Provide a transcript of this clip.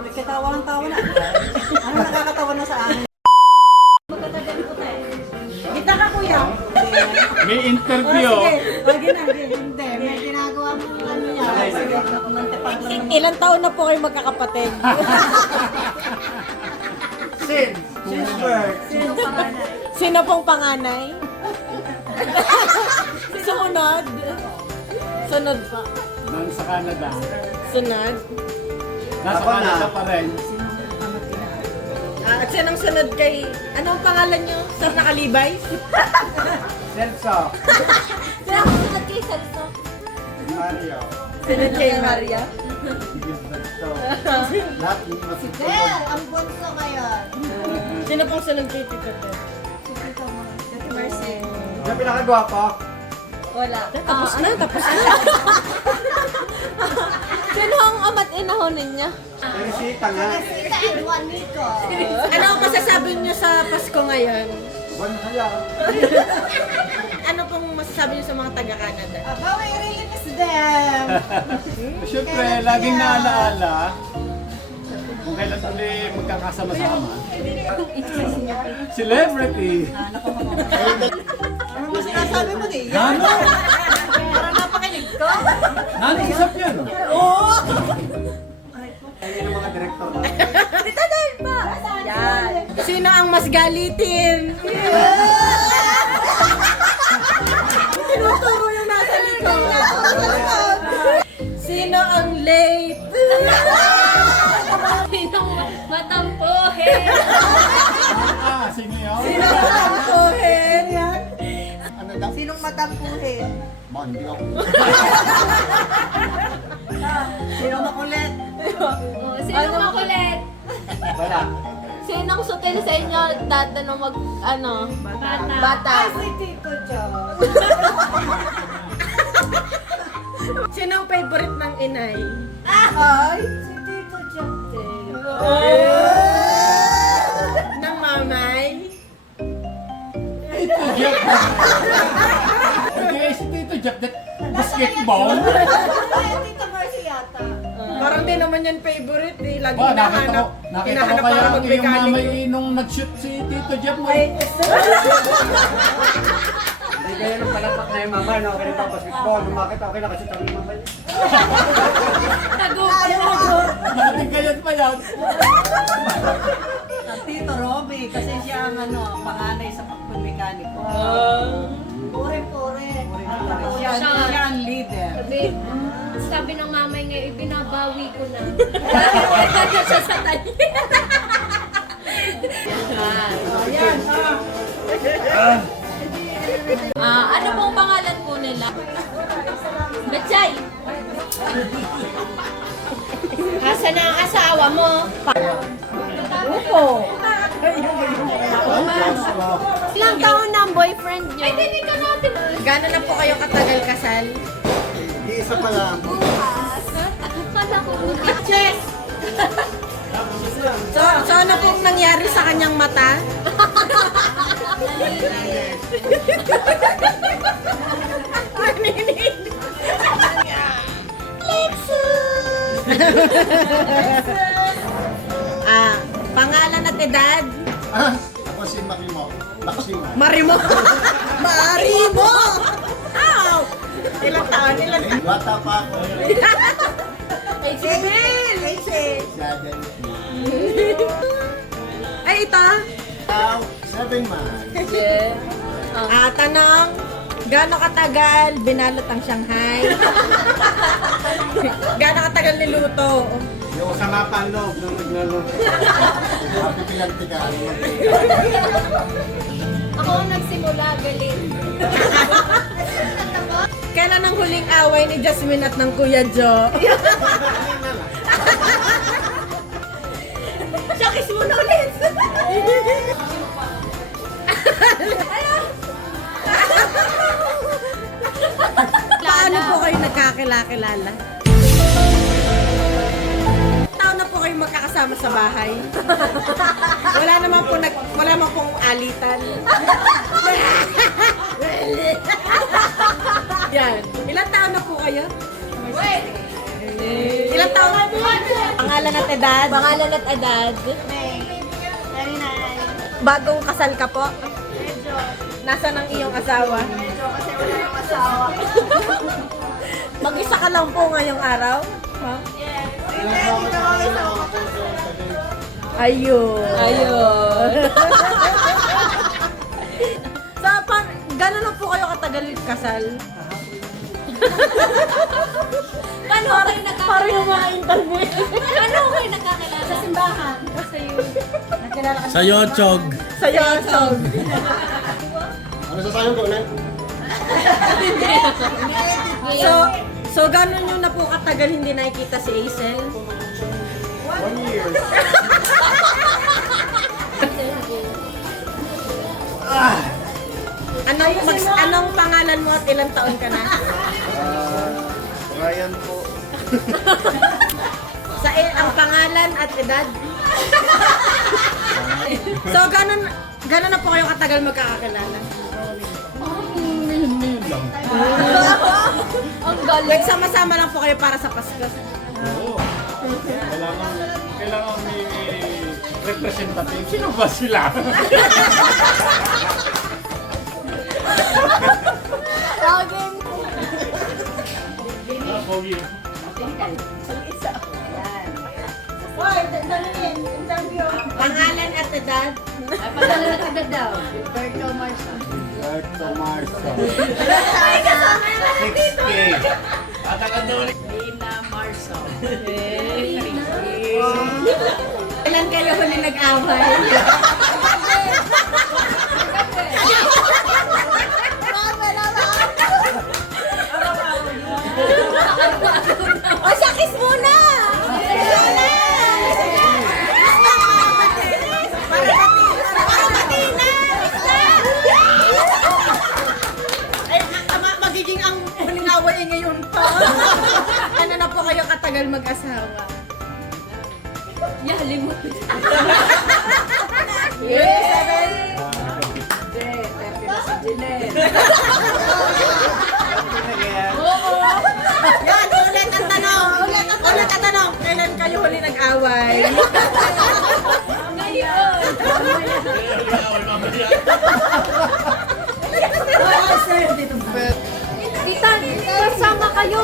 Katawa ng tawa na. Ano nakakatawa na sa akin? Kita ka kuya. May interview. Sige na, hindi. May ginagawa mo ano yan. Ilang taon na po kayo magkakapatid? Since birth. Sino pong panganay? Sunod? Sunod pa. Nang sa Canada. Sunod? Nasa Canada pa rin. At sinong sunod kay... Anong pangalan nyo? Sir Nakalibay? Celso. Sinong sunod kay Celso? Mario. Sunod kay Maria? Lahat yung Del, ang bunso ngayon. Sino pong sunod kay Tito Ted? Tito Mercy. Yung pinakagwapo? Wala. Tapos na. Sino ang ama't inahon ninyo? Teresita nga. Sita and Juanito. Ano ang masasabi niyo sa Pasko ngayon? Buwan na kaya. Ano pong masasabi niyo sa mga taga-Canada? Bawi release them. Siyempre, laging naalaala kung kailan ulit magkakasama-sama. Celebrity! Ano mo sinasabi mo di? Nano? Parang napakinig ko. Nano isap yan? Oo! Ayun ang mga direktor. Dito dahil pa! Yan! Sino ang mas galitin? Tinuturo yung nasa likod. Sino ang late? Sinong matampuhin? Sino yun? Sino ang tampuhin? Yan. Ano daw? Sinong matampuhin? Mandi ako. Sinong makulit? Oh, sinong makulit? Wala. Sinong sutil sa inyo dati nung mag, bata? Bata. Si Tito Joe. Sino ang favorite ng inay? Ay, si Tito Joe. Ng mamay? Tito Jeff. Okay, si Tito Jeff, that basketball. Ay, Tito Mercy yata. Parang di naman yan favorite eh. Lagi Ba, hinahanap. nakita ko Hinahanap kaya para yung mag-mechanic. mamay nung nag-shoot si Tito Jeff mo. Hindi kaya nung palapak na yung mama, no? Kaya pa basketball, lumakit ako, nakasita ang mama niya. Nakatingkayan pa yan. Tito Robby, kasi siya ang panganay sa pagmekaniko. Pure-pure. Siya ang leader. Sabi ng mamay ngayon, ibinabawi ko na. Kaya siya sa tanya. Ano pong pangalan po nila? Betchay! Asa na ang asawa mo? Upo. Ilang taon na ang boyfriend niyo? Ay, hindi ka natin. Gano'n na po kayo katagal kasal? Isa pa lang. Kala ko. Chess! So ano pong nangyari sa kanyang mata? Pangalan at edad? Ako si Makimo. Maximo. Marimo! Marimo! Ow! Ilang taon? Ilang taon? Bata pa ako. Sibil! Ay, ito? Now, 7 months. Tanong, gaano katagal binalot ang Shanghai? Gaano katagal niluto? Yung sa mapalog nung nagluluto. Happy pilantika. Ako ang nagsimula, galing. Kailan ang huling away ni Jasmine at ng Kuya Jo? Siya, kiss mo na ulit! Paano po kayo nagkakilala? Taon na po kayo magkakasama sa bahay? Wala naman pong alitan. Yan. Ilang taon na po kayo? Wait! Ilang taon? Pangalan at edad? Pangalan at edad? Very nice. Bagong kasal ka po? Medyo. Nasaan ang iyong asawa? Medyo kasi wala yung asawa. Mag-isa ka lang po ngayong araw? Ha? Yes. Hindi, dito kami sa Ayun. Ayun. Gano'n na po kayo katagal kasal? Paano kayo nakakilala? Parang yung mga interview. Paano kayo nakakilala? Sa simbahan. Sa iyo. Nakilala kasi. Sa Yochog. Sa Yosog. Ano sa sayong ko ulit? So gano'n nyo na po katagal hindi nakikita si Hazel? 1 year. Anong pangalan mo at ilang taon ka na? Ryan po. Ang pangalan at edad? So gano'n na po kayo katagal magkakakilala? Ang galing. Nagsama-sama lang po kayo para sa Pasko. Oo. Kailangan may representative. Sino ba sila? Pogi. Pangalan at edad? Pangalan at edad daw. Berto Marso. 6K. Ilan kayo huli nag-away? O siya, kiss muna! Magiging ang huling away ngayon pa. Ano na po kayo katagal mag-asawa? Yaling mo. Yan, ulit ang tanong. Ulit ang tanong. Kailan kayo huli nag-away? Ngayon. Tita, kasama kayo.